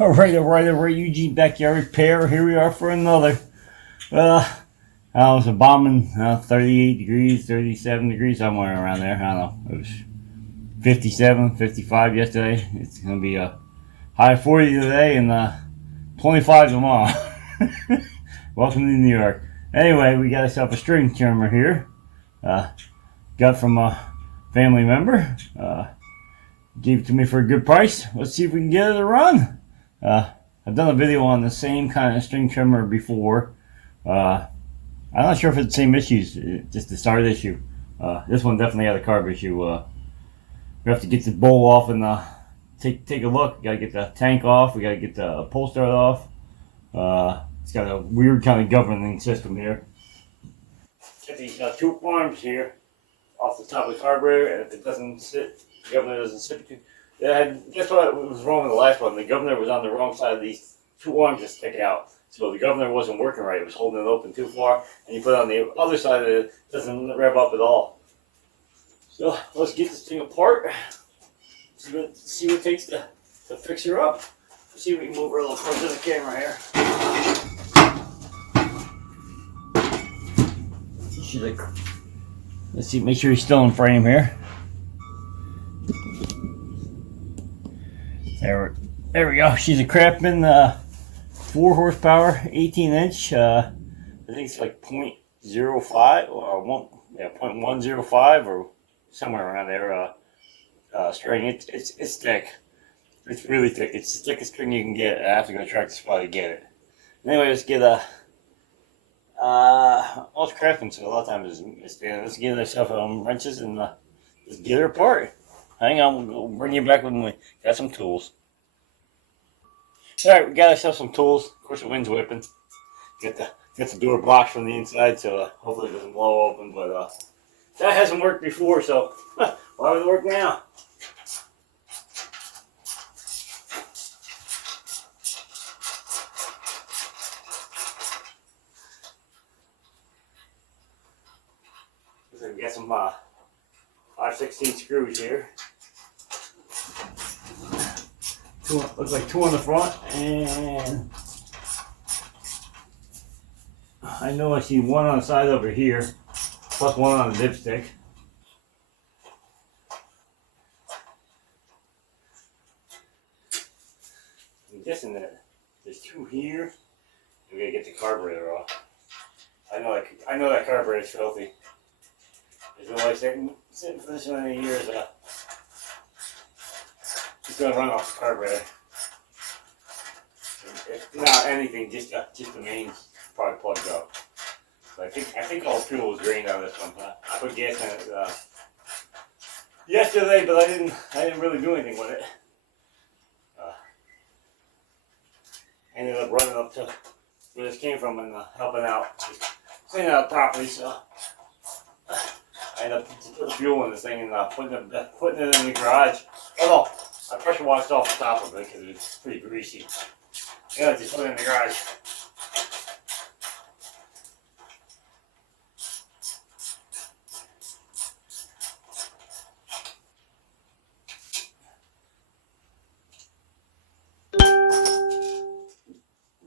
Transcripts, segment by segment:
All right, Eugene Backyard Repair. Here we are for another. I was a bombing 38 degrees, 37 degrees, somewhere around there. I don't know. It was 57, 55 yesterday. It's going to be a high 40 today and 25 tomorrow. Welcome to New York. Anyway, we got ourselves a string trimmer here. Got from a family member. Gave it to me for a good price. Let's see if we can get it to run. I've done a video on the same kind of string trimmer before. I'm not sure if it's the same issues, just the start issue. This one definitely had a carb issue. We have to get the bowl off and take a look. We gotta get the tank off. We gotta get the pull start off. It's got a weird kind of governing system here. Get these two arms here off the top of the carburetor, and if it doesn't sit, the governor doesn't sit. Guess what was wrong with the last one? The governor was on the wrong side of these two arms that stick out. So the governor wasn't working right. It was holding it open too far. And you put it on the other side of it, it doesn't rev up at all. So let's get this thing apart. See what it takes to fix her up. Let's see if we can move her a little closer to the camera here. Let's see, make sure he's still in frame here. There we go. She's a Craftsman 4 horsepower, 18 inch. I think it's like 0.05 or 0.105 or somewhere around there. String. It's thick. It's really thick. It's the thickest string you can get. I have to go to Tractor Supply to get it. Anyway, let's get most Craftsman, so a lot of times let's get ourselves wrenches and just get her apart. Hang on, we'll bring you back when we got some tools. Alright, we got ourselves some tools. Of course, the wind's whipping. Get the door blocked from the inside, so hopefully it doesn't blow open. But that hasn't worked before, so why would it work now? So we got some 5/16 screws here. Looks like 2 on the front, and I know I see 1 on the side over here, plus 1 on the dipstick. I'm guessing that there's 2 here. We gotta get the carburetor off. I know that carburetor is filthy. There's no way sitting for this many years. It's gonna run off the carburetor. If not anything, just the main probably plugged up. So I think all fuel was drained out of this one. I put gas in it yesterday, but I didn't really do anything with it. Ended up running up to where this came from and helping out, just cleaning out properly. So I ended up putting fuel in this thing and putting it in the garage. Oh no. I pressure washed off the top of it because it was pretty greasy. Yeah, just put it in the garage.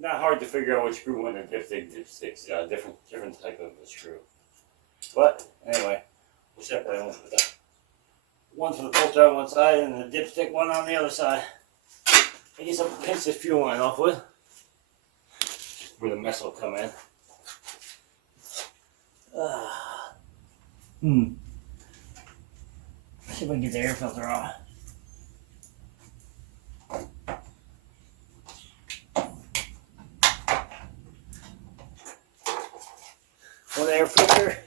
Not hard to figure out which screw went in the dipsticks. Different type of a screw. But anyway, we'll separate them with that. One for the pull start on one side and the dipstick one on the other side. I guess I'll pinch this fuel line off with. Where the mess will come in. See if I can get the air filter off. One air filter.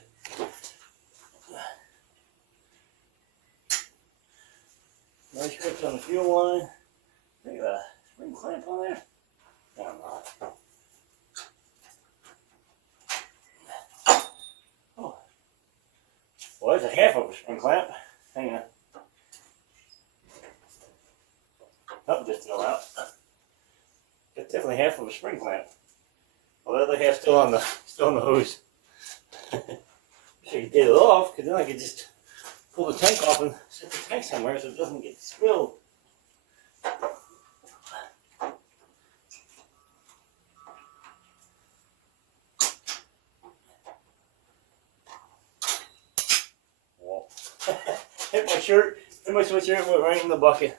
Nice grips on the fuel line. Look at that spring clamp on there. No, I'm not. Oh. Well, there's a half of a spring clamp. Hang on. Oh, just fell out. That's definitely half of a spring clamp. Well, the other half's still on the hose. So you get it off, because then I could just pull the tank off and set the tank somewhere so it doesn't get spilled. hit my shirt, hit my sweatshirt, went right in the bucket.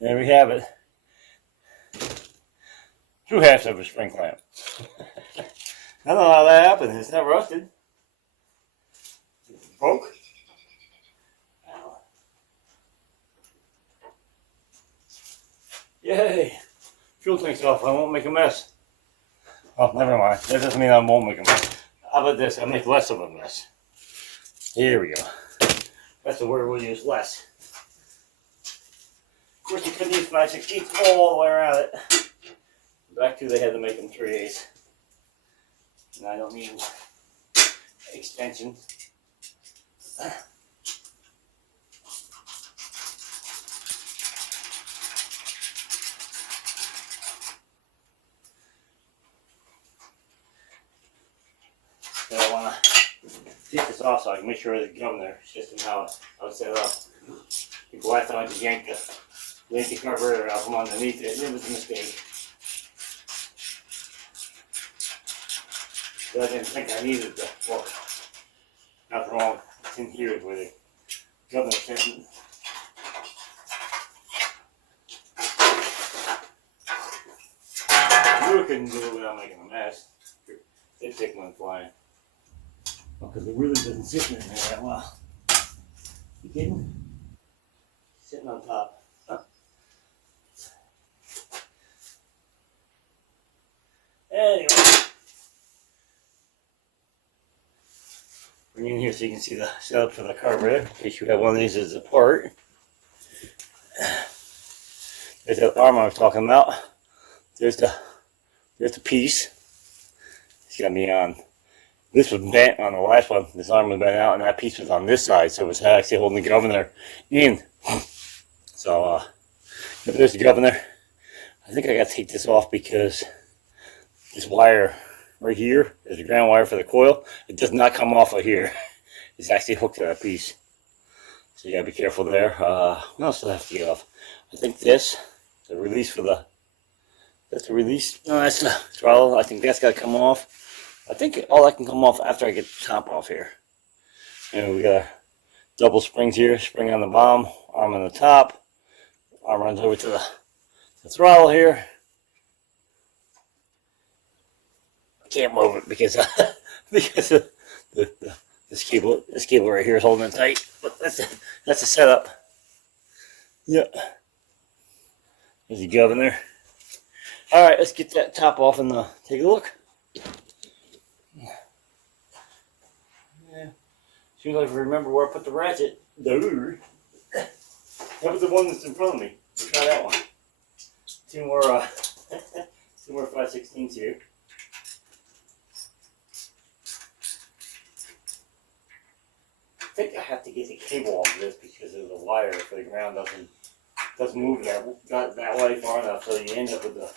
There we have it. 2/2 of a spring clamp. I don't know how that happened. It's not rusted. It broke. Yay! Fuel tank's off. I won't make a mess. Oh, never mind. That doesn't mean I won't make a mess. How about this? I'll make less of a mess. Here we go. That's the word we'll use, less. Of course, you couldn't use 5/16 all the way around it. Back to they had to make them 3/8. And I don't need extension. So I want to take this off so I can make sure the governor system how it's set up. Before I thought I just yanked the carburetor out from underneath it. It was a mistake. But I didn't think I needed the fork. Nothing wrong. It's in here with the governor system. I knew I couldn't do it without making a mess. It take one flying. Because it really doesn't sit in there that well. You kidding? Sitting on top. Huh. Anyway. Bring in here so you can see the setup for the carburetor. In case you have one of these as a part. There's that arm I was talking about. There's the piece. It's got me on. This was bent on the last one. This arm was bent out, and that piece was on this side, so it was actually holding the governor in. So, there's the governor. I think I got to take this off because this wire right here is the ground wire for the coil. It does not come off of here. It's actually hooked to that piece. So you gotta be careful there. What else do I have to get off? I think this, the release for the, that's the release. No, that's the throttle. I think that's gotta come off. I think all that can come off after I get the top off here. And we got double springs here, spring on the bottom, arm on the top. Arm runs over to the throttle here. I can't move it because because of this cable right here is holding it tight. But that's the setup. Yep. There's the governor. All right, let's get that top off and take a look. Yeah. Seems like I remember where I put the ratchet. That was the one that's in front of me. Let's try that one. Two more 5/16s here. I think I have to get the cable off of this because of the wire for the ground doesn't move that way far enough, so you end up with the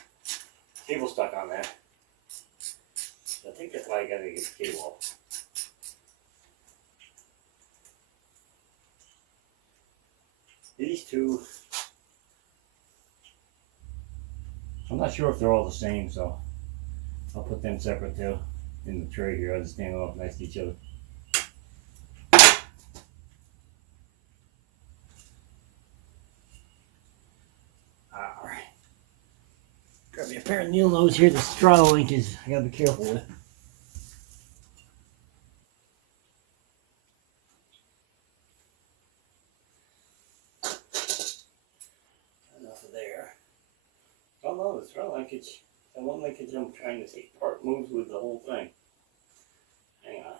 cable stuck on there. So I think that's why I got to get the cable off. These two, I'm not sure if they're all the same, so I'll put them separate too in the tray here. I'll just stand them up next to each other. Alright. Grab me a pair of needle nose here. The throttle link is, I gotta be careful with. Oh no, the throttle linkage, the one linkage I'm trying to take apart moves with the whole thing. Hang on.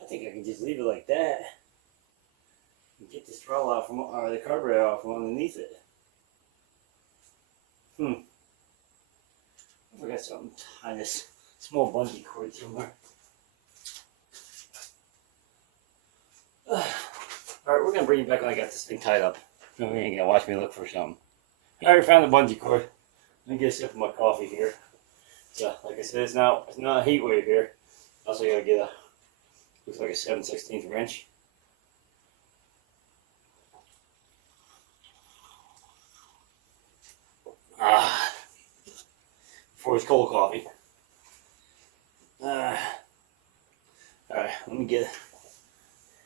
I think I can just leave it like that and get this throttle out from, or the carburetor out from underneath it. I forgot something on this small bungee cord somewhere. Alright, we're going to bring you back when I got this thing tied up. You ain't going to watch me look for something. I already found the bungee cord. Let me get a sip of my coffee here. So, like I said, it's not a heat wave here. Also got to get a, looks like a 7/16 wrench. For his cold coffee. get,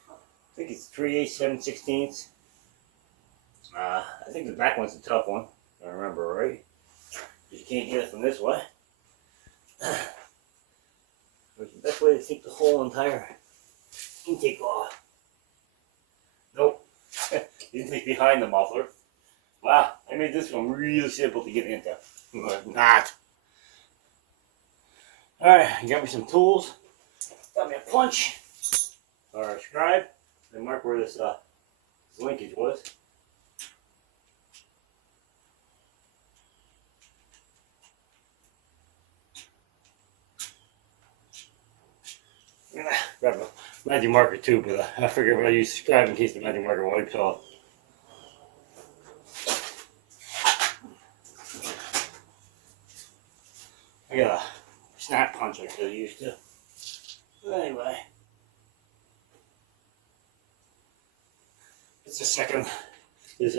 I think it's 3/8, 7/16. I think the back one's a tough one, if I remember right. Because you can't get it from this way. But the best way to take the whole entire intake off. Nope. Intake behind the muffler. Wow, I made this one really simple to get into. But not. Alright, got me some tools. Got me a punch. Or a scribe. And mark where this linkage was. Grab a magic marker too, but I figured I'd use scribe in case the magic marker wipes off. I got a snap punch I could have used too. But anyway, it's the second. There's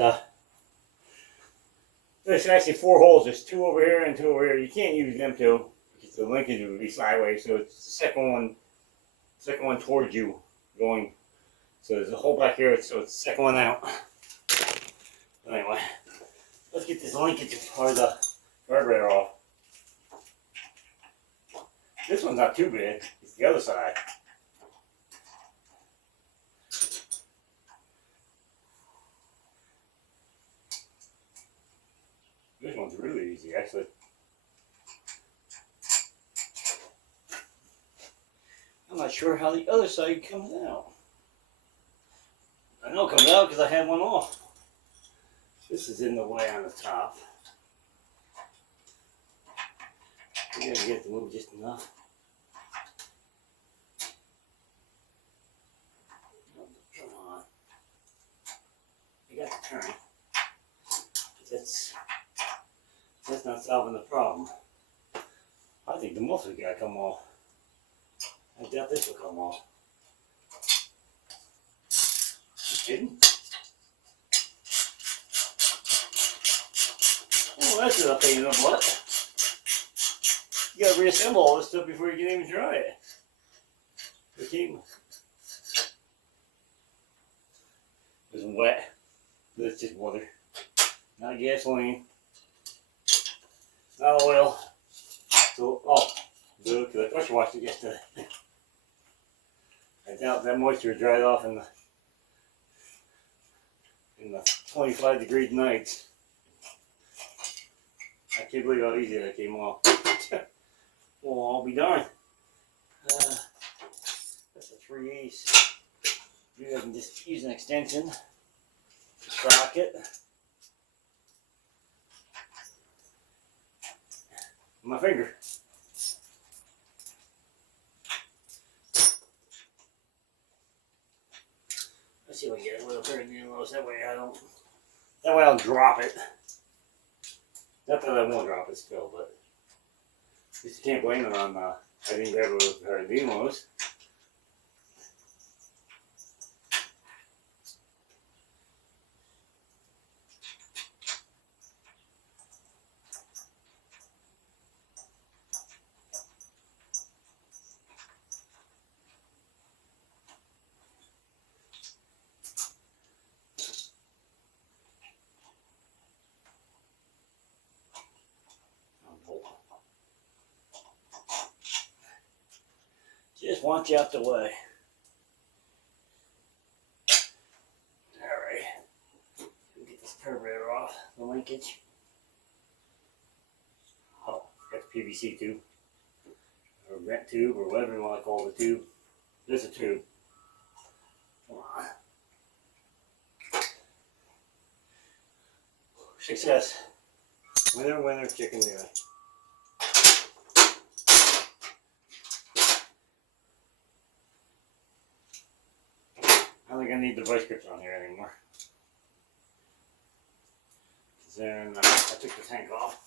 actually 4 holes. There's 2 over here and 2 over here. You can't use them two because the linkage would be sideways. So it's the second one towards you going. So there's a hole back here. So it's the second one out. But anyway, let's get this linkage or the guardrail off. This one's not too big. It's the other side. This one's really easy, actually. I'm not sure how the other side comes out. I know it comes out because I had one off. This is in the way on the top. I gotta get it to move just enough. Come on. I got to turn. That's not solving the problem. I think the muffler's gotta come off. I doubt this will come off. You kidding? Oh, that's a pain in the butt. You gotta reassemble all this stuff before you can even try it. Okay. It's wet. It's just water. Not gasoline. Not oil. So, good, because I pressure washed it yesterday. I doubt that moisture dried off in the 25-degree nights. I can't believe how easy that came off. Well, I'll be darned. That's a 3/8. Maybe I can just use an extension to socket. My finger. Let's see if I can get a little bit needle. That way I don't drop it. Not that I won't drop it still, but you can't blame it on I didn't grab it with her demos. Just want you out the way. Alright. Get this carburetor off the linkage. Oh, got the PVC tube. Or vent tube, or whatever you want to call the tube. There's a tube. Come on. Success. Winner, winner, chicken dinner. I don't think I need the vice grips on here anymore. Then I took the tank off.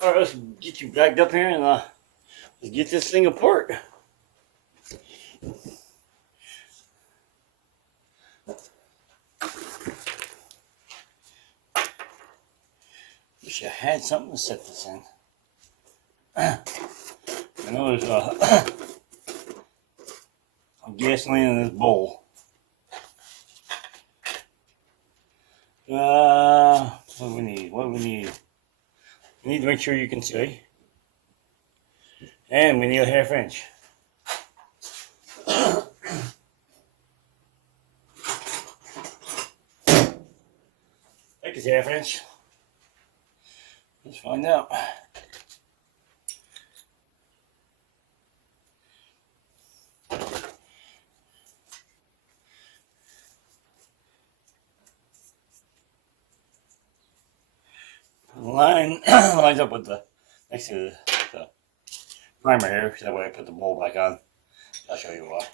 Alright, let's get you backed up here and let's get this thing apart. Wish I had something to set this in. I know there's I'll gasoline in this bowl. What do we need? What do we need? We need to make sure you can see. And we need a 1/2 inch. I think it's 1/2 inch. Let's find out. Line lines up with the next to the primer here. That way I put the bowl back on. I'll show you why.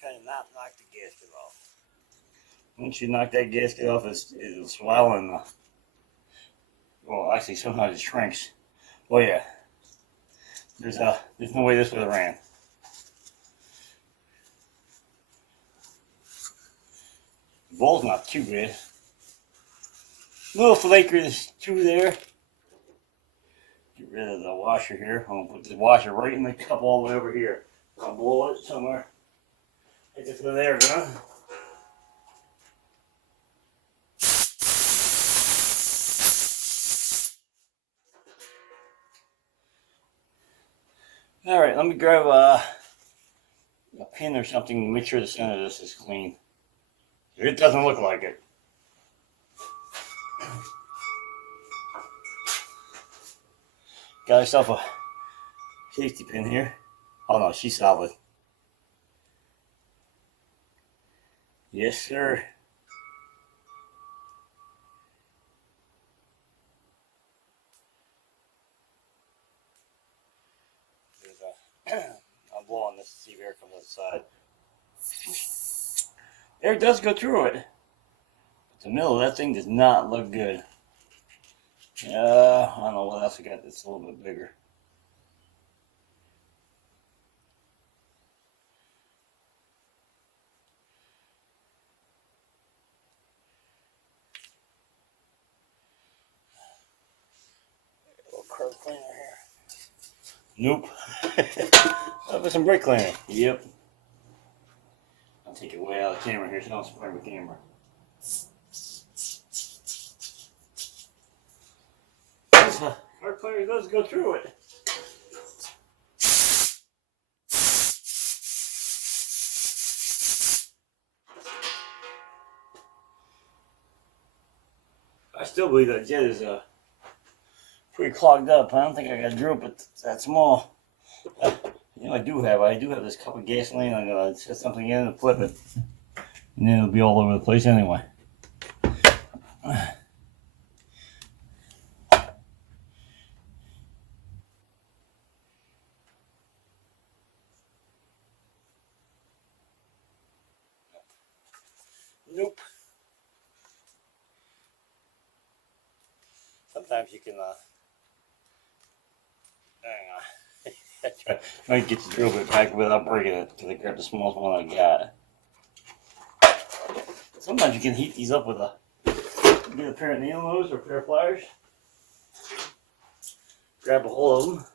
Trying to not knock the gasket off. Once you knock that gasket off, it'll swell and well, actually sometimes it shrinks. Oh yeah, there's no way this would have ran. The bowl's not too bad. Little flaker, there's 2 there. Get rid of the washer here. I'm gonna put the washer right in the cup all the way over here. I'll blow it somewhere. Take it to the air gun. Alright, let me grab a pin or something to make sure the center of this is clean. It doesn't look like it. Got herself a safety pin here. Oh no, she's solid. Yes, sir. I'm blowing this to see if air comes outside. Air does go through it. But the middle of that thing does not look good. I don't know what else I got that's a little bit bigger. A little curb cleaner here. Nope. That was some brake cleaner. Yep. I'll take it way out of the camera here so I don't spray my camera. Curb cleaner does go through it. I still believe that jet is pretty clogged up. I don't think I got a drill bit that small. You know, I do have this cup of gasoline. I'm gonna set something in and flip it, and then it'll be all over the place anyway. Nope. Sometimes you can try to get the drill bit back without breaking it, because I grabbed the smallest one I got. Sometimes you can heat these up with get a pair of nail nose or a pair of pliers. Grab a hold of them.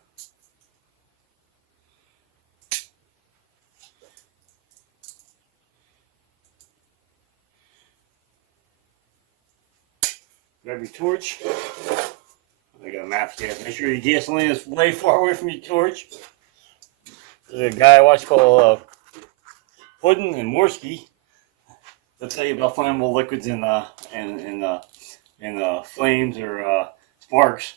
Grab your torch. I got a matchstick. Make sure your gasoline is way far away from your torch. There's a guy I watch called Puddin and Morsky. They'll tell you about flammable liquids in flames or sparks.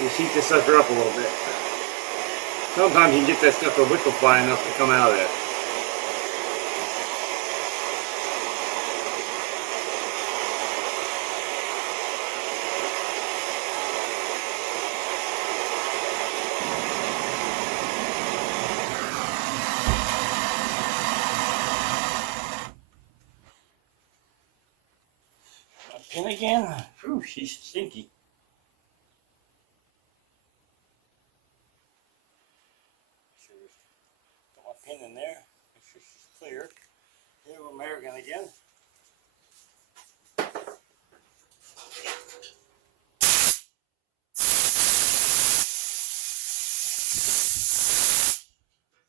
Just heat this sucker up a little bit. Sometimes you can get that stuff to liquefy enough to come out of there. Pin again? Ooh, she's stinky. Put my pin in there. Make sure she's clear. Here we're American again.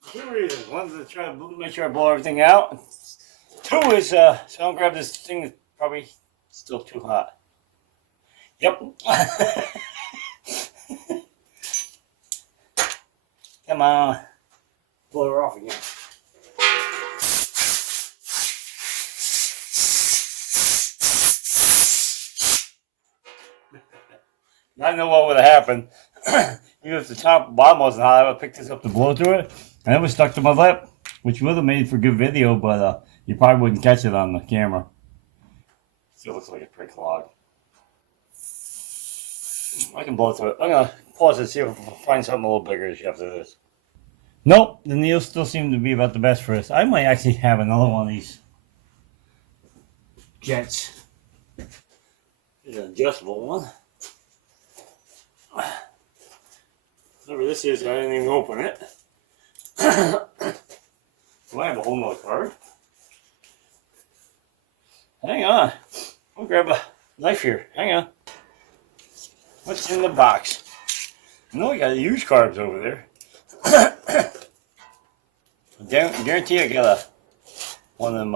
Two reasons. One is to try to make sure I blow everything out. Two is so I don't grab this thing that's probably still too hot. Yep. Come on. Blow her off again. I know what would have happened. Even if the bottom wasn't hot, I would have picked this up to blow through it. And it was stuck to my lip, which would have made for good video, but you probably wouldn't catch it on the camera. Still looks like a prick log. I can blow through it. I'm going to pause and see if I can find something a little bigger after this. Nope, the needles still seem to be about the best for this. I might actually have another one of these jets. There's an adjustable one. Whatever this is, I didn't even open it. Do I have a whole nother card? Hang on. I'll grab a knife here. Hang on. What's in the box? I know I got used cards over there. I guarantee I got one of them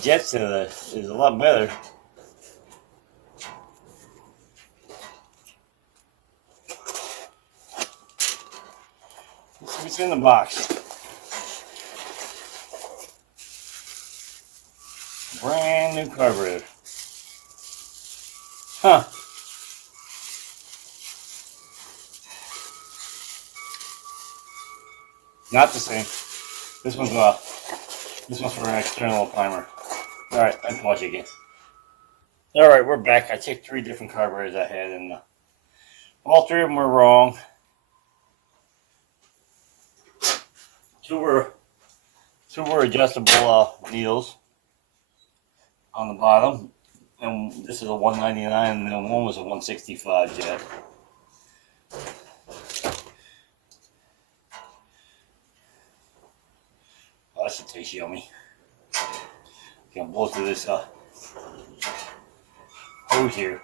jets that is a lot better. Let's see what's in the box. Brand new carburetor. Huh. Not the same. This one's for an external primer. Alright, I can watch it again. Alright, we're back. I checked 3 different carburetors I had, and all 3 of them were wrong. 2 were adjustable needles on the bottom, and this is a 199, and then one was a 165 jet. Oh, that should taste yummy. Gonna blow through this hose here.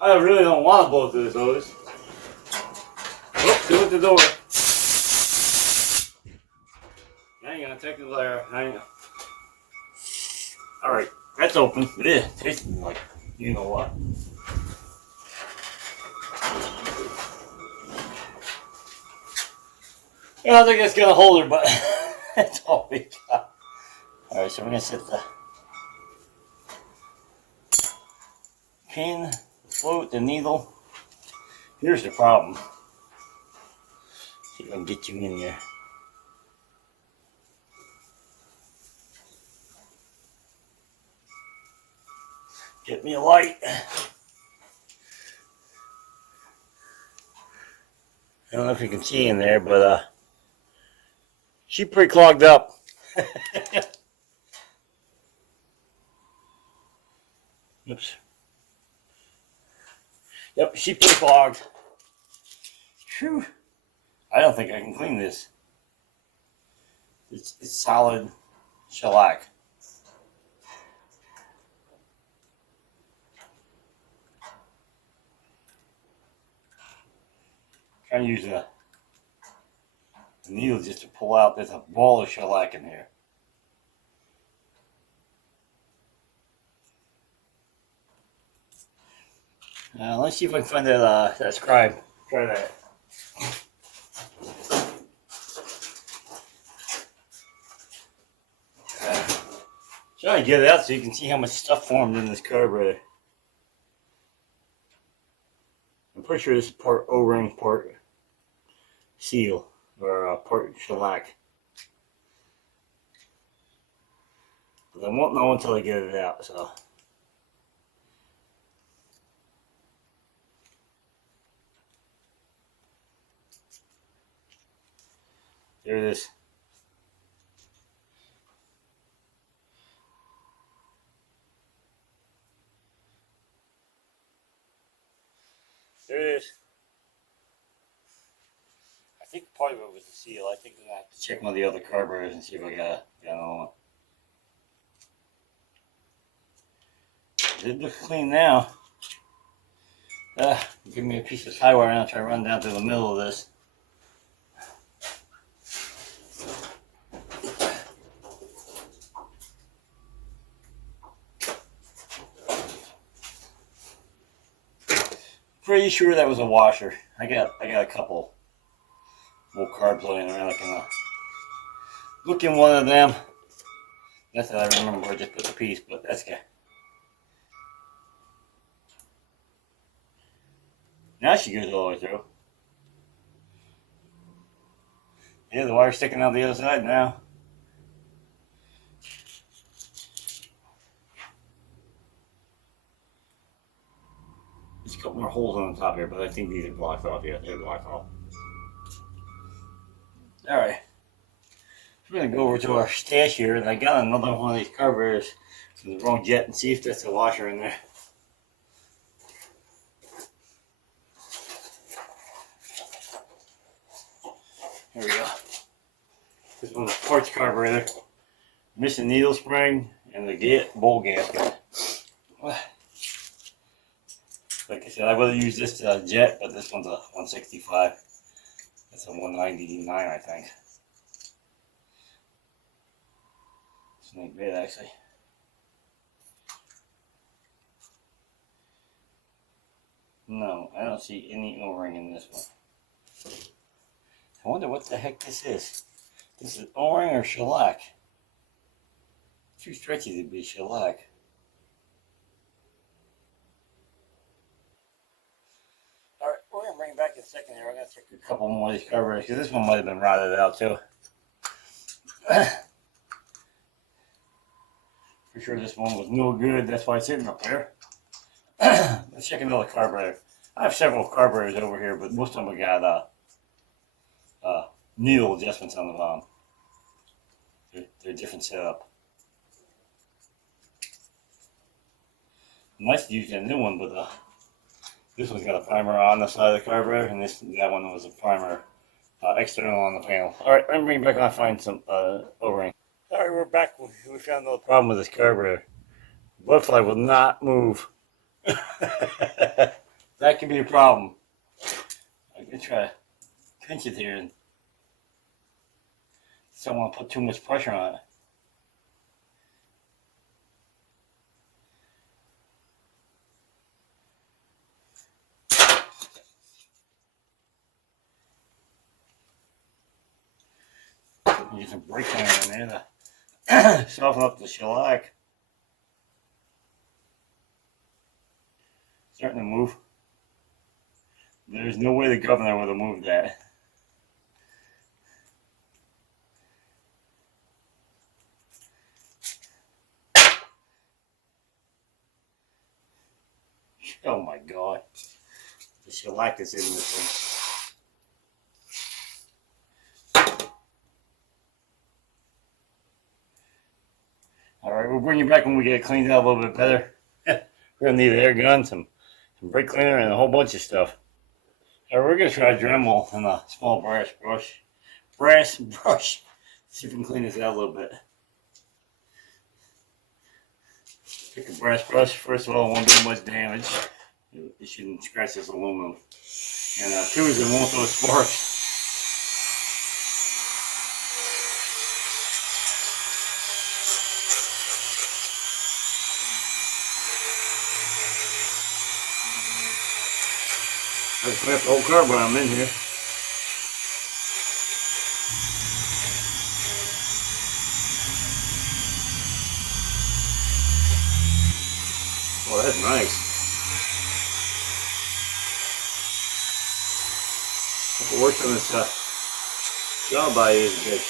I really don't want to blow through this hose. Oh, do it the door. Hang on, take the glare. Hang on. Alright, that's open. Yeah, tasting like you know what. Yeah, I think it's gonna hold her, but that's all we got. Alright, so we're gonna set the pin, the float, the needle. Here's the problem. See if I can get you in there. Get me a light. I don't know if you can see in there, but she's pretty clogged up. Oops. Yep, she's pretty clogged. Whew. I don't think I can clean this. It's solid shellac. Trying to use a needle just to pull out. There's a ball of shellac in here. Let's see if I can find that scribe. Try that. Trying to get it out so you can see how much stuff formed in this carburetor. I'm pretty sure this is part O-ring, part seal, or part shellac. But I won't know until I get it out, so. There it is. There it is. I think part of it was the seal. I think I'm gonna have to check one of the other carburetors and see if I got another one. It looks clean now. Give me a piece of tie wire and I'll try to run down through the middle of this. Pretty sure that was a washer. I got a couple old carbs laying around. I can look in one of them. That's how I remember where I just put the piece, but that's good. Now she goes all the way through. Yeah, the wire's sticking out the other side now. There's a couple more holes on the top here, but I think these are blocked off. Yeah, they're blocked off. Alright. We're going to go over to our stash here, and I got another one of these carburetors from the wrong jet and see if that's a washer in there. Here we go. This one's a quartz carburetor. Missing needle spring and the bowl gasket. Like I said, I would have used this jet, but this one's a 165. That's a 199, I think. It's not bad, actually. No, I don't see any O-ring in this one. I wonder what the heck this is. This is O-ring or shellac? Too stretchy to be shellac. Alright, we're going to bring it back in a second here. I'm going to check a couple more of these carburetors because this one might have been rotted out too. For sure this one was no good. That's why it's sitting up there. Let's check another carburetor. I have several carburetors over here, but most of them have got needle adjustments on the bottom. They're a different setup. Nice to use that new one, but this one's got a primer on the side of the carburetor, and that one was a primer external on the panel. All right, I'm bringing back on and find some O-ring. All right, we're back. We found another problem with this carburetor. Blood fly will not move. That could be a problem. I'm gonna try to pinch it here and don't want to put too much pressure on it. Get some brake liner in there to soften up the shellac. Starting to move. There's no way the governor would have moved that. Oh my God. The shellac is in this thing. Alright, we'll bring you back when we get it cleaned out a little bit better. We're going to need an air gun, some brake cleaner, and a whole bunch of stuff. Alright, we're going to try a Dremel and a small brass brush. See if we can clean this out a little bit. Pick a brass brush. First of all, it won't do much damage. It shouldn't scratch this aluminum. And two is it won't throw sparks. I just left the whole carburetor in here. Oh, that's nice. Hope it works on this job I use good.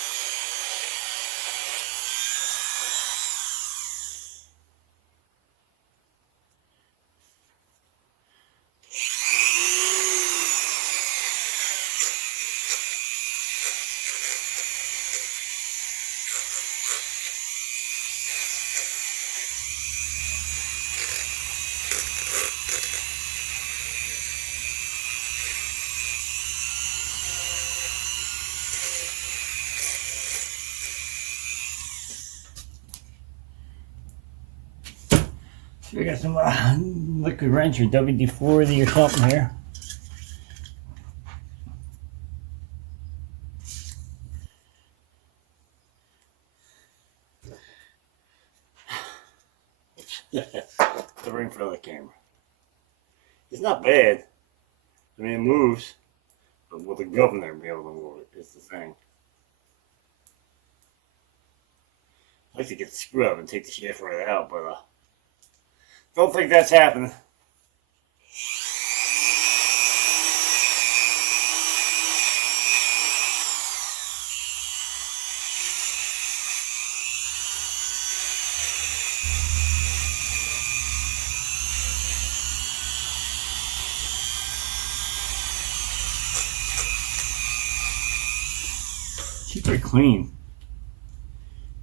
So we got some liquid wrench or WD-40 or something here. The ring for the camera. It's not bad. I mean, it moves, but will the governor be able to move it? Is the thing. I'd like to get the screw out and take the shaft right out, but don't think that's happening. Keep it clean.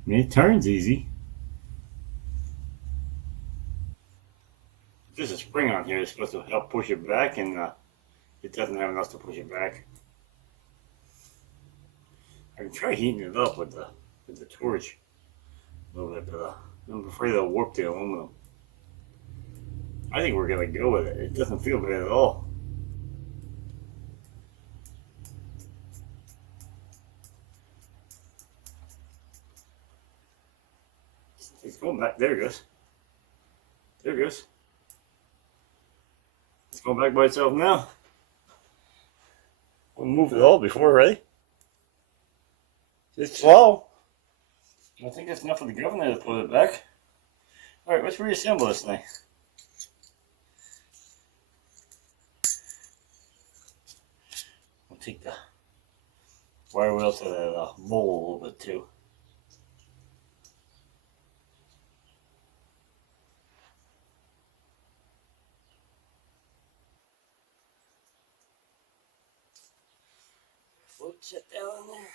I mean, it turns easy. There's a spring on here that's supposed to help push it back, and it doesn't have enough to push it back. I can try heating it up with the torch a little bit, but I'm afraid it'll warp the aluminum. I think we're gonna go with it. It doesn't feel bad at all. It's going back. There it goes. There it goes. It's going back by itself now. We moved it all before, right? It's slow. I think that's enough for the governor to put it back. Alright, let's reassemble this thing. I'll take the wire wheel to the bowl a little bit too. Float set down in there.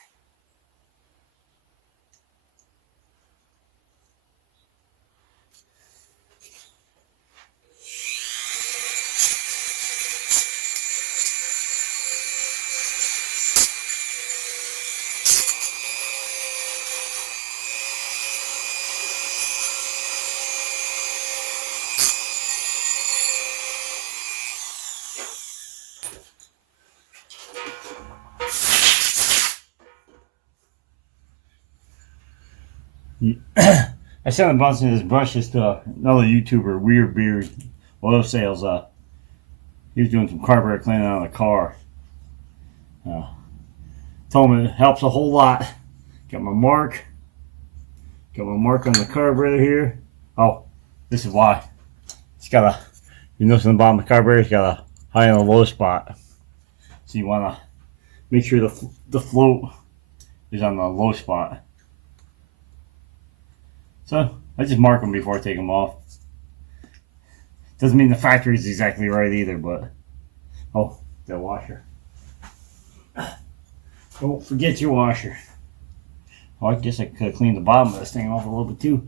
I sent a bunch of his brushes to another YouTuber, Weird Beard Oil Sales. He was doing some carburetor cleaning on the car. Told me it helps a whole lot. Got my mark. Got my mark on the carburetor here. Oh, this is why. It's got a, you notice on the bottom of the carburetor, it's got a high and a low spot. So you want to make sure the float is on the low spot. So I just mark them before I take them off. Doesn't mean the factory is exactly right either, but oh, the washer. Don't forget your washer. Oh, I guess I could have cleaned the bottom of this thing off a little bit too.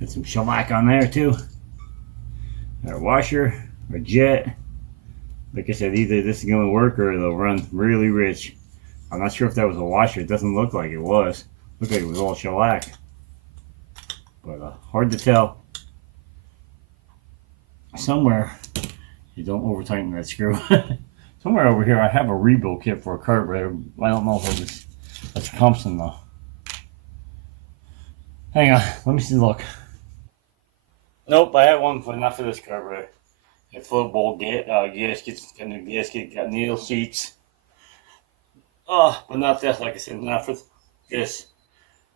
Got some shellac on there too. Our washer, our jet. Like I said, either this is going to work or it'll run really rich. I'm not sure if that was a washer. It doesn't look like it was. Looked like it was all shellac. But hard to tell. Somewhere, you don't over tighten that screw. Somewhere over here I have a rebuild kit for a carburetor. I don't know if it was, that's Thompson though. Hang on, let me see the look. Nope, I had one, but not for this carburetor. The float bowl gaskets, got new gasket, got needle seats. But not that, like I said, not for this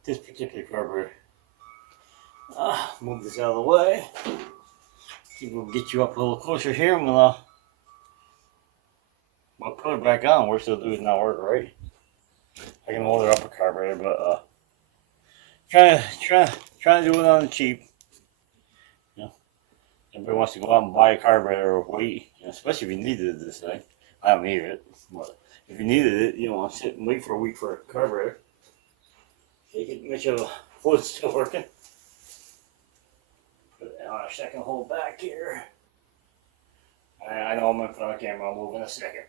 particular carburetor. Move this out of the way. See if we'll get you up a little closer here, and we'll put it back on. We're still doing not work, right? I can load up a carburetor, but trying to do it on the cheap. Everybody wants to go out and buy a carburetor or wait, especially if you needed this thing. I don't need it, but if you needed it, you don't want to sit and wait for a week for a carburetor. Take it, make sure the fluid's still working. Put it on a second hold back here. I know I'm in front of the camera, I'll move in a second.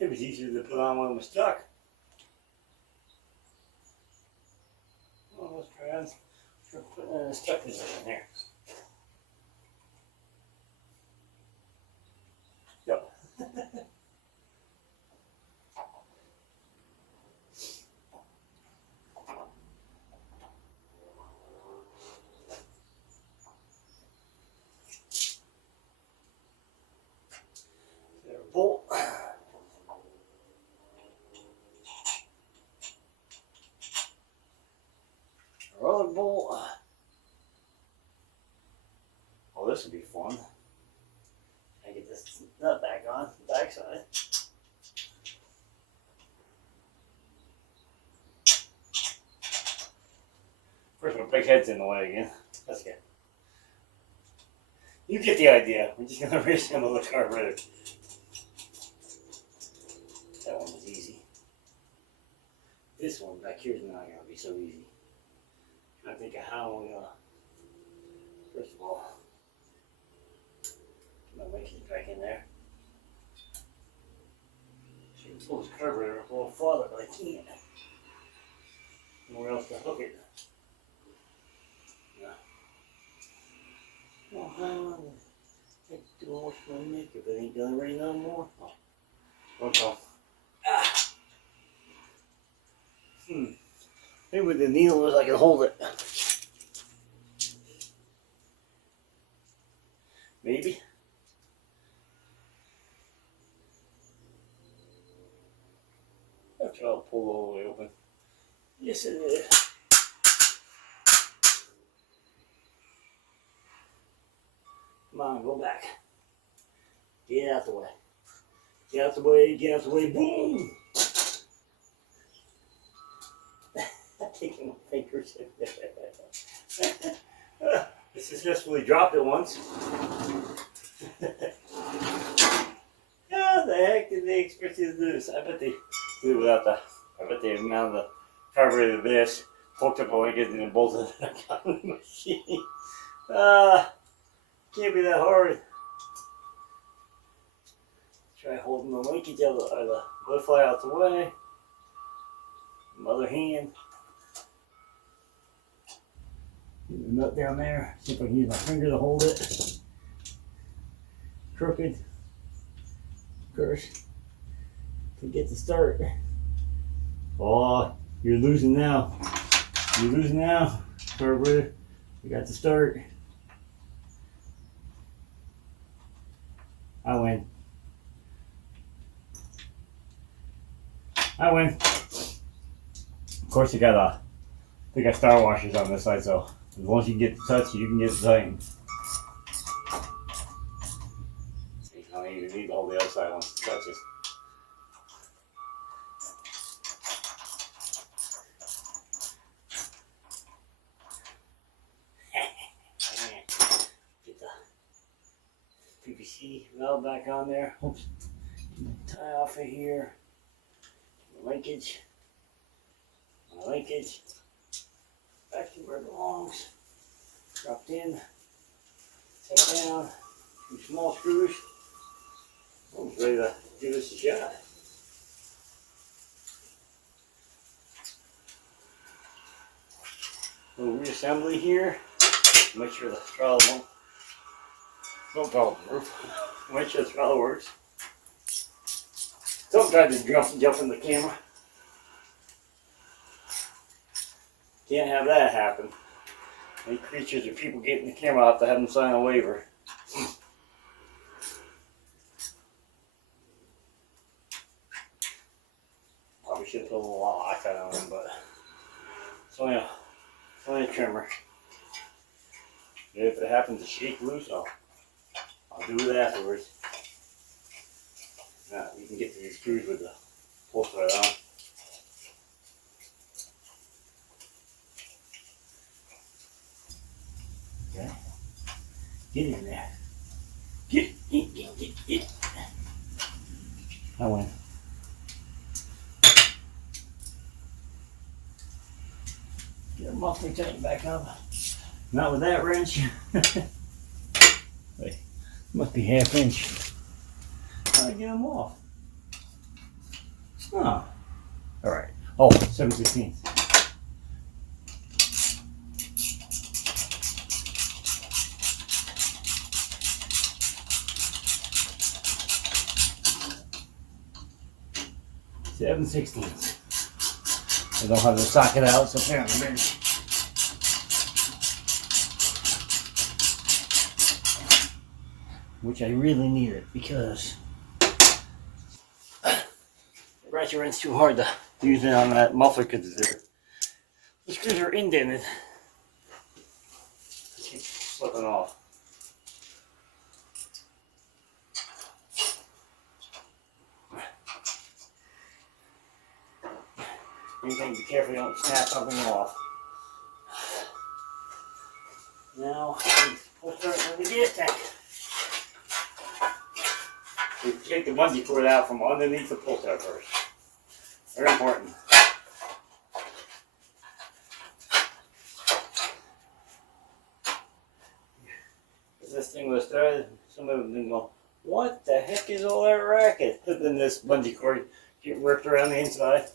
It was easier to put on when it was stuck. Well, let's try on. Put it in a stuck position here. Yep. There, bolt. Another bolt. Oh, this would be fun. I get this nut back on the back side. First, my big head's in the way again. That's good. You get the idea. We're just gonna reassemble the carburetor. That one was easy. This one back here is not gonna be so easy. I think of how we first of all, get my linkage back in there. So you can pull this carburetor a little farther, but I can't. Nowhere else to hook it. No. Well, I do almost want to make it, but ain't done right no more. Oh. Okay. Maybe with the needle was I can hold it. Maybe. After I'll pull all the way open. Yes, it is. Come on, go back. Get out the way. Get out the way, get out the way, boom! I'm taking my fingers in there. I successfully dropped it once. How the heck did they expect you to do this? I bet they did it without I bet they mounted the carburetor to this, hooked up a linkage, and then bolted it back on the machine. Can't be that hard. Try holding the linkage out or the butterfly out the way. My other hand. Get the nut down there. See if I can use my finger to hold it. Crooked. Of course. Forget to start. Oh, you're losing now. You're losing now. Carburetor. We got to start. I win. I win. Of course, they got star washers on this side, so as long as you can get the touch, you can get the tighten. You don't even need to hold the other side once it touches. Get the PVC valve back on there. Oops. Tie off of here. Linkage. My linkage. Back to where it belongs. Dropped in. Set down. 2 small screws. I'm ready to give this a shot. A little reassembly here. Make sure the throttle don't fall off the roof. Make sure the throttle works. Don't try to jump in the camera. Can't have that happen. Any creatures or people get in the camera, I'll have to have them sign a waiver. Probably should put a little lock on them, but it's only a trimmer. If it happens to shake loose, I'll do it afterwards. Now you can get to these screws with the pull thread on. Okay. Get in there. Get. I win. Get a muffler tightened back up. Not with that wrench. Wait, must be ½ inch. How do I get them off? Oh, all right. Oh, 7/16. I don't have the socket out, so here on the bench. Which I really need it because the ratchet wrench too hard to use it on that muffler because the screws are indented. It keeps slipping off. You gotta be careful you don't snap something off. Now, pull start on the gas tank. You take the bungee cord out from underneath the pull start first. Very important. If this thing was started, somebody would have go, what the heck is all that racket? And then this bungee cord get worked around the inside.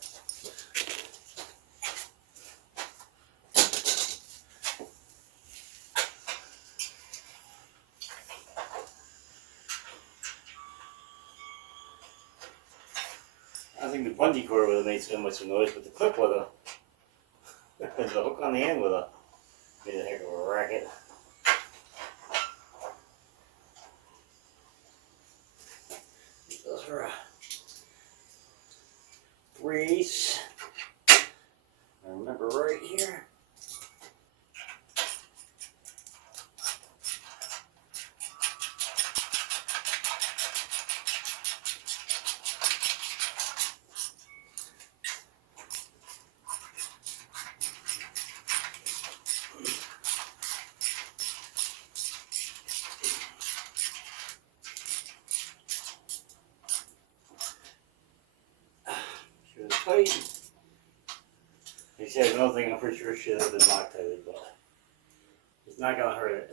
I think the bungee cord would have made so much noise, but the clip would have, the hook on the end would have made a heck of a racket. Those are brace. I remember right here. Tight. He said another thing I'm pretty sure should have been Loctited, but it's not gonna hurt it.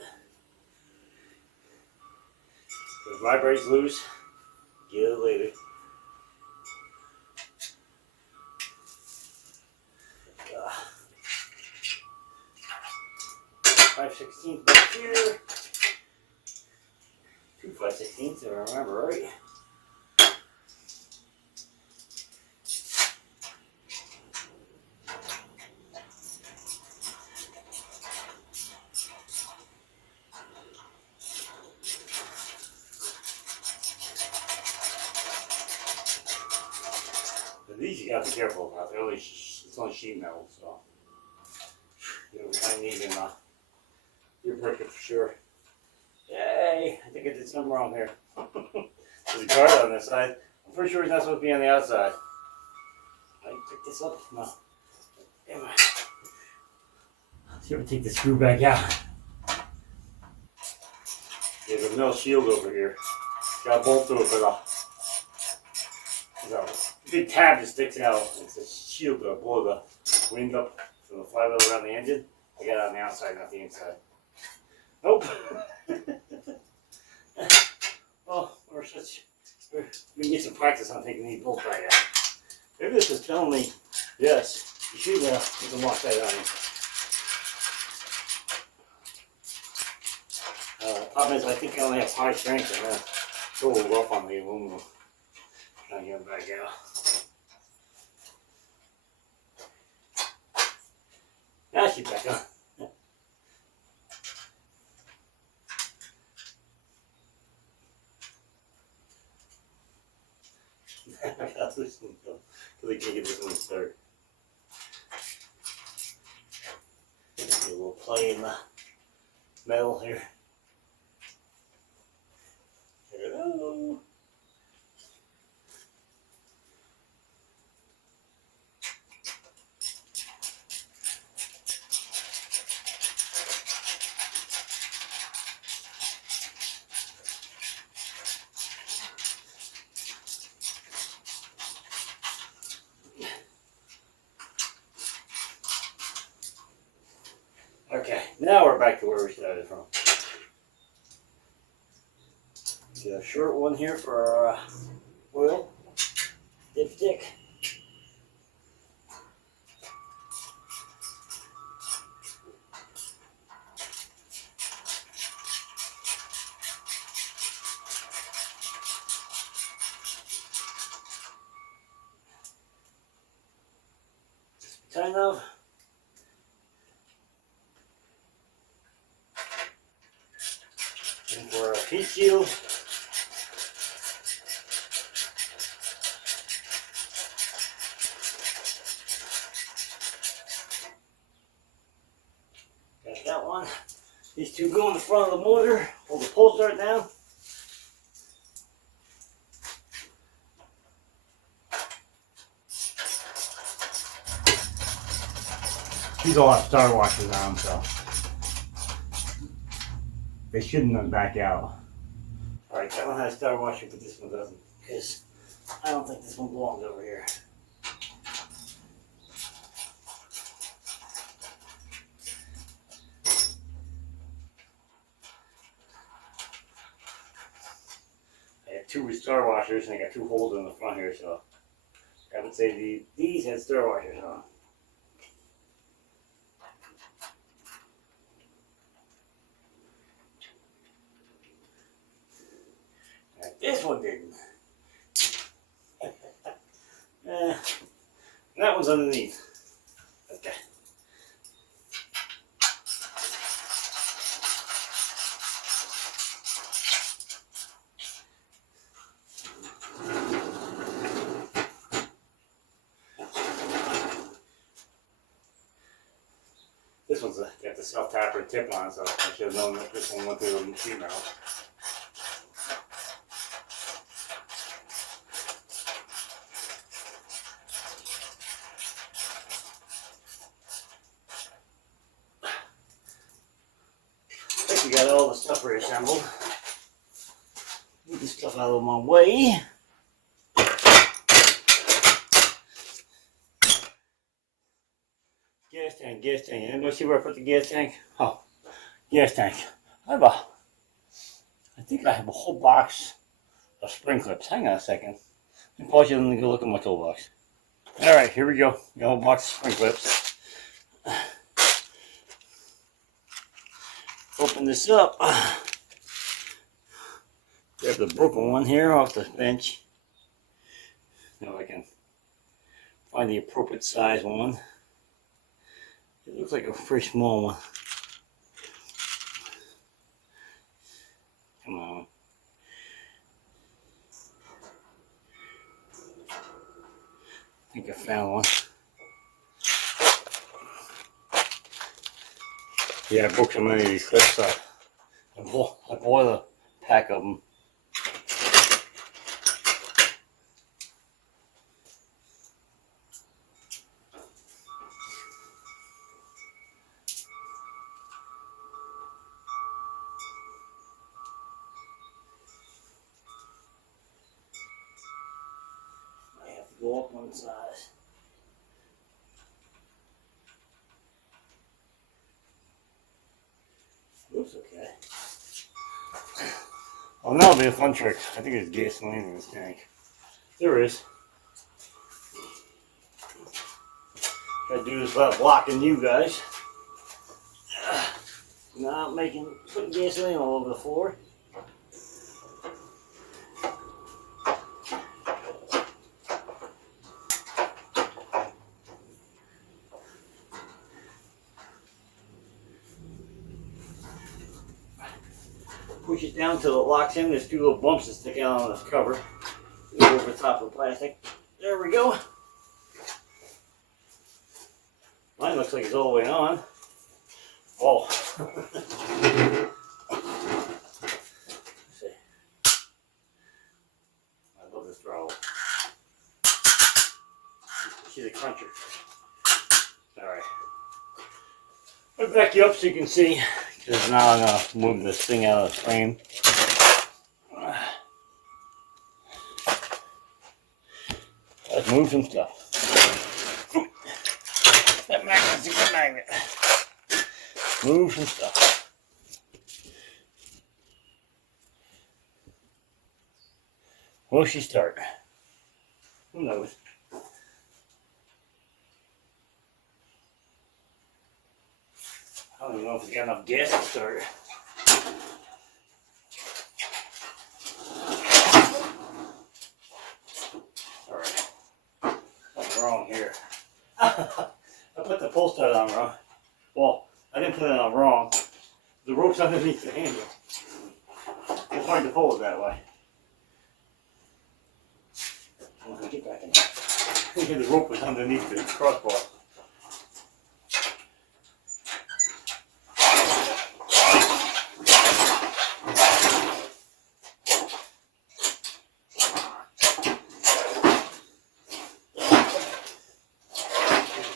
If it vibrates loose, get it later. Five 5/16 back here. 2 5/16, if I remember right. These you gotta be careful about. It's on sheet metal, so you'll find these in your breaker for sure. Yay! I think I did something wrong here. There's a guard on this side. I'm pretty sure it's not supposed to be on the outside. I can pick this up. No. Anyway. See if I take the screw back out. There's a metal shield over here. Got a bolt through it, but there's a big tab that sticks out. It's a shield to blow the wind up from the flywheel around the engine. I got it on the outside, not the inside. Nope. Well, we can get some practice on taking these bolts right out. Maybe this is telling me, yes, you should you can lock that on. Problem is, I think I only have high strength and it's a little rough on the aluminum. Trying to get them back out. Now she's back on. I got this one because I can't get this one to start. A little play in the metal here. There we go. Now we're back to where we started from. Got a short one here for our oil dipstick. Kind of. And for our heat shield. Got that one. These two go in the front of the motor. Hold the pole start down. These all have star washers on them, so they shouldn't back out. Alright, that one has a star washer, but this one doesn't, because I don't think this one belongs over here. I have two star washers, and I got two holes in the front here, so I would say these had star washers on. This one didn't. That one's underneath. Okay. This one's got the self-tapper tip on, so I should have known that this one went through the machine now. We got all the stuff reassembled. Move this stuff out of my way. Gas tank, gas tank. Anybody see where I put the gas tank? Oh, gas tank. I think I have a whole box of spring clips. Hang on a second. Let me pause you and go look at my toolbox. Alright, here we go. Got a whole box of spring clips. Open this up. Grab the broken one here off the bench. Now I can find the appropriate size one. It looks like a very small one. Come on. I think I found one. Yeah, I broke so many of these clips. I bought a pack of them. I have to go up one size. Looks okay. Oh, that'll be a fun trick. I think there's gasoline in this tank. There is. Gotta do this without blocking you guys. Not putting gasoline all over the floor. Push it down till it locks in. There's two little bumps that stick out on this cover. Go over the top of the plastic. There we go. Mine looks like it's all the way on. Oh. Let's see. I love this throttle. She's a cruncher. Alright. I'll back you up so you can see. Because now I'm going to move this thing out of the frame. Let's move some stuff. That magnet's a good magnet. Move some stuff. Will she start? Who knows? I don't even know if it's got enough gas to start. Alright. Something wrong here. I put the pull start on wrong. Well, I didn't put it on wrong. The rope's underneath the handle. It's hard to pull it that way. I'm gonna get back in there. The rope was underneath the crossbar.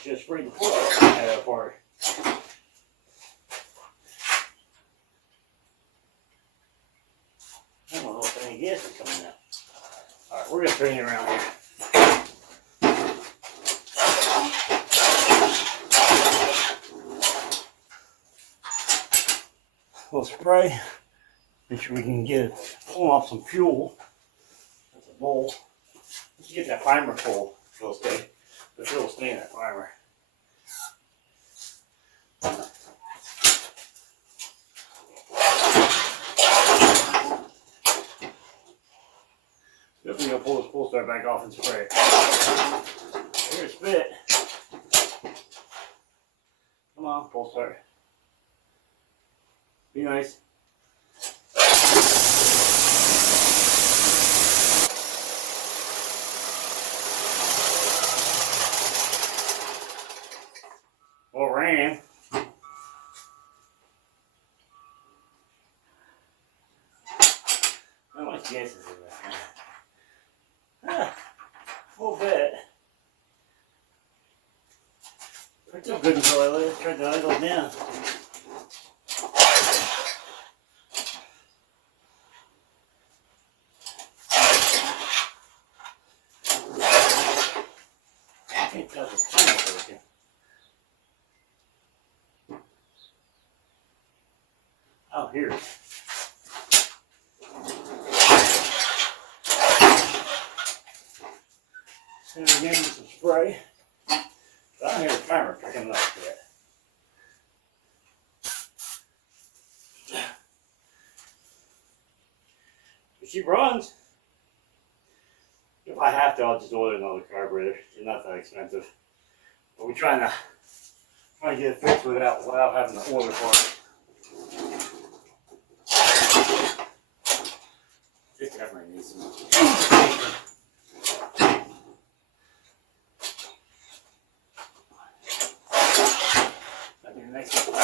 Just free the pull that apart. I don't know if any gas is coming out. Alright, we're gonna turn it around here. A little spray. Make sure we can get it pulling off some fuel. That's a bowl. Let's get that primer full. It'll stay. The fuel will stay in that primer. Definitely gonna pull this pull start back off and spray it. Here's spit. Come on, pull start. Be nice. Well, ran. How much gas is in there? A little bit. It's so good until I tried to idle down. I can't tell if it's too working. Oh, here. And again with some spray. I don't hear the primer picking up yet. But she runs. If I have to, I'll just order another carburetor. It's not that expensive. But we're trying to get it fixed without having to order for it. This definitely needs some. Next one.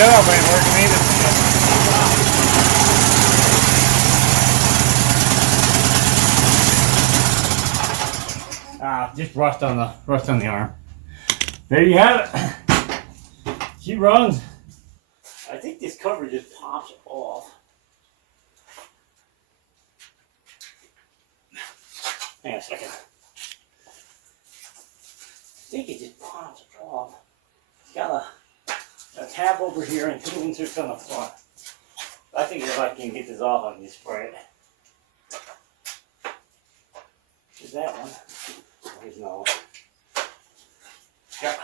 Setup ain't working either. Just rust on the arm. There you have it. She runs. I think this cover just pops off. Hang on a second. think it just pops off. Got a tab over here and 2 inserts on the front. I think if I can get this off, I can just spray it. There's that one. There's no. Yeah.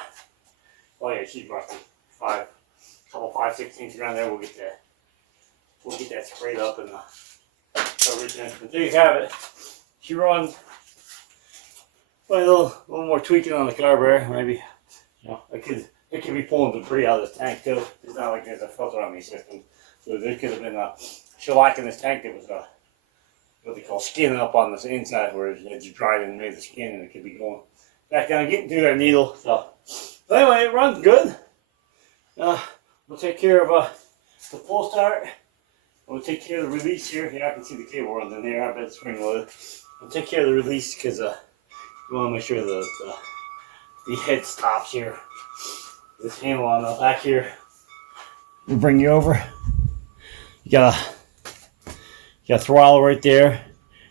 Oh yeah, she's rusty. Couple 5/16 around there. We'll get that. We'll get that sprayed up and but there you have it. She runs. Well, a little more tweaking on the carburetor, maybe. You know, it could be pulling debris out of this tank too. It's not like there's a filter on these systems. So there could have been a shellac in this tank that was what they call skinning up on the inside where it's dried and made the skin, and it could be going back down, getting through that needle. So, but anyway, it runs good. We'll take care of the pull start. We'll take care of the release here. Yeah, I can see the cable runs in here. I bet it's spring loaded. We'll take care of the release because we want to make sure the head stops here. This handle on the back here will bring you over. You got a throttle right there,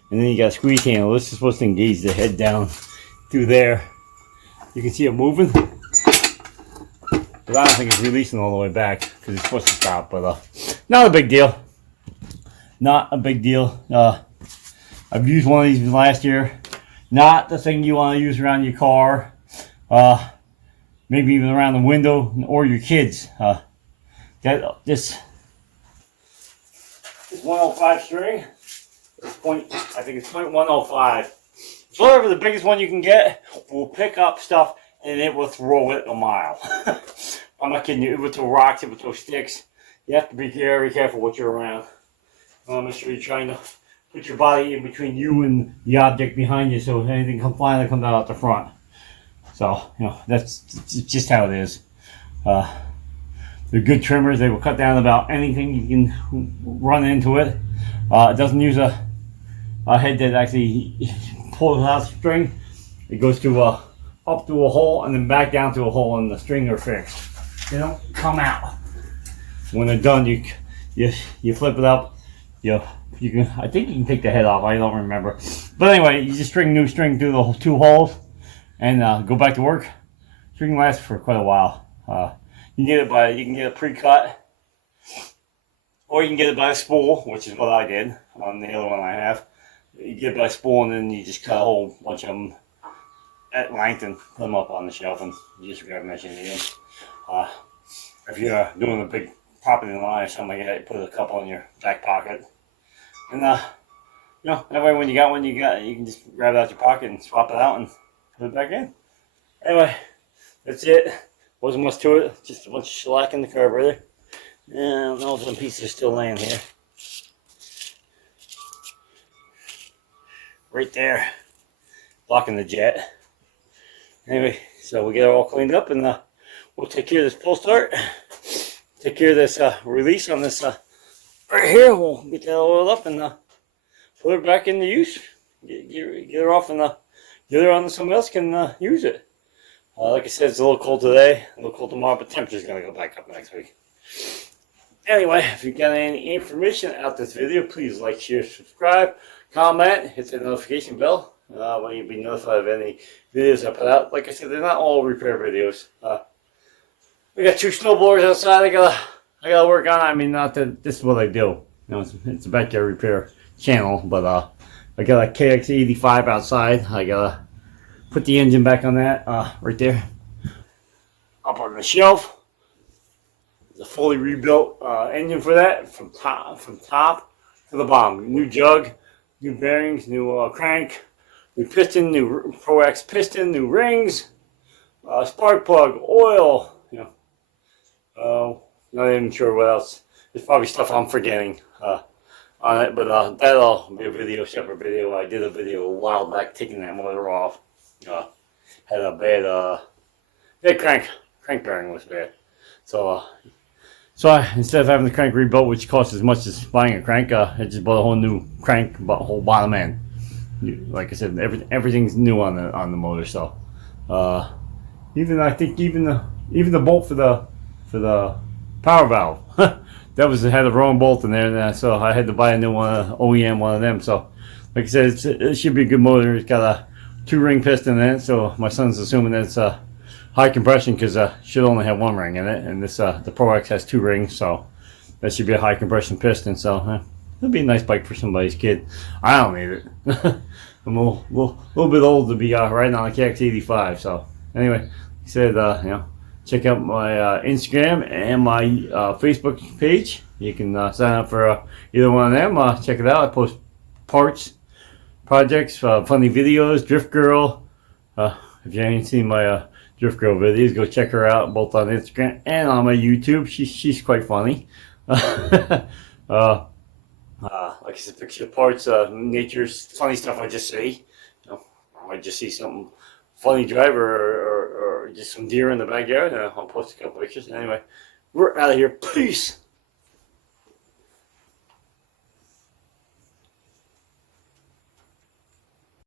and then you got a squeeze handle. This is supposed to engage the head down through there. You can see it moving, but I don't think it's releasing all the way back because it's supposed to stop. But not a big deal. Not a big deal. I've used one of these last year. Not the thing you want to use around your car. Maybe even around the window or your kids. This 105 string. I think it's 0.105. So whatever the biggest one you can get will pick up stuff and it will throw it a mile. I'm not kidding you. It will throw rocks. It will throw sticks. You have to be very careful what you're around. Make sure you're trying to put your body in between you and the object behind you, so anything finally comes out the front. So, you know, that's just how it is. They're good trimmers. They will cut down about anything you can run into it. It doesn't use a head that actually pulls out the string. It goes to up through a hole and then back down to a hole, and the string are fixed. They don't come out. When they're done, you flip it up. You can. I think you can take the head off. I don't remember. But anyway, you just string new string through the 2 holes and go back to work. String lasts for quite a while. You can get it pre-cut, or you can get it by a spool, which is what I did on the other one I have. You get it by a spool, and then you just cut a whole bunch of them at length and put them up on the shelf, and you just grab them as you need them. If you're doing a big property line or something like that, put a couple in your back pocket. And you know, that way when you got one, you can just grab it out your pocket and swap it out and put it back in. Anyway, that's it. Wasn't much to it. Just a bunch of shellac in the carburetor. Yeah, I don't know if some pieces are still laying here. Right there, blocking the jet. Anyway, so we get it all cleaned up, and we'll take care of this pull start. Take care of this release on this. Right here, we'll get that oiled up and put it back into use. Get her off and get her on so somebody else can use it. Like I said, it's a little cold today, a little cold tomorrow, but temperature's going to go back up next week. Anyway, if you got any information out this video, please like, share, subscribe, comment, hit the notification bell. When you'll be notified of any videos I put out. Like I said, they're not all repair videos. We got 2 snowblowers outside. I gotta work on. I mean, not that this is what I do. You know, it's a backyard repair channel, but I got a KX85 outside. I gotta put the engine back on that right there, up on the shelf. The fully rebuilt engine for that, from top to the bottom. New jug, new bearings, new crank, new piston, new Pro X piston, new rings, spark plug, oil. You know, not even sure what else. There's probably stuff I'm forgetting on it, but that'll be a video, separate video. I did a video a while back taking that motor off. Had a bad crank bearing was bad. So I, instead of having the crank rebuilt, which costs as much as buying a crank, I just bought a whole new crank, bought a whole bottom end. Like I said, everything's new on the motor. So I think even the bolt for the power valve that had a wrong bolt in there, so I had to buy a new one, OEM one of them. So like I said, it should be a good motor. It's got a two ring piston in it, so my son's assuming that it's high compression because should only have one ring in it, and this the Pro X has two rings, so that should be a high compression piston. So it'll be a nice bike for somebody's kid. I don't need it. I'm a little bit old to be riding on a KX85. So anyway, he said, check out my Instagram and my Facebook page. You can sign up for either one of them. Check it out. I post parts, projects, funny videos, Drift Girl. If you haven't seen my Drift Girl videos, go check her out both on Instagram and on my YouTube. She's quite funny. Like I said, picture parts, nature's funny stuff I just see. I might just see something funny driver or just some deer in the backyard, and I'll post a couple pictures. Anyway, we're out of here. Peace.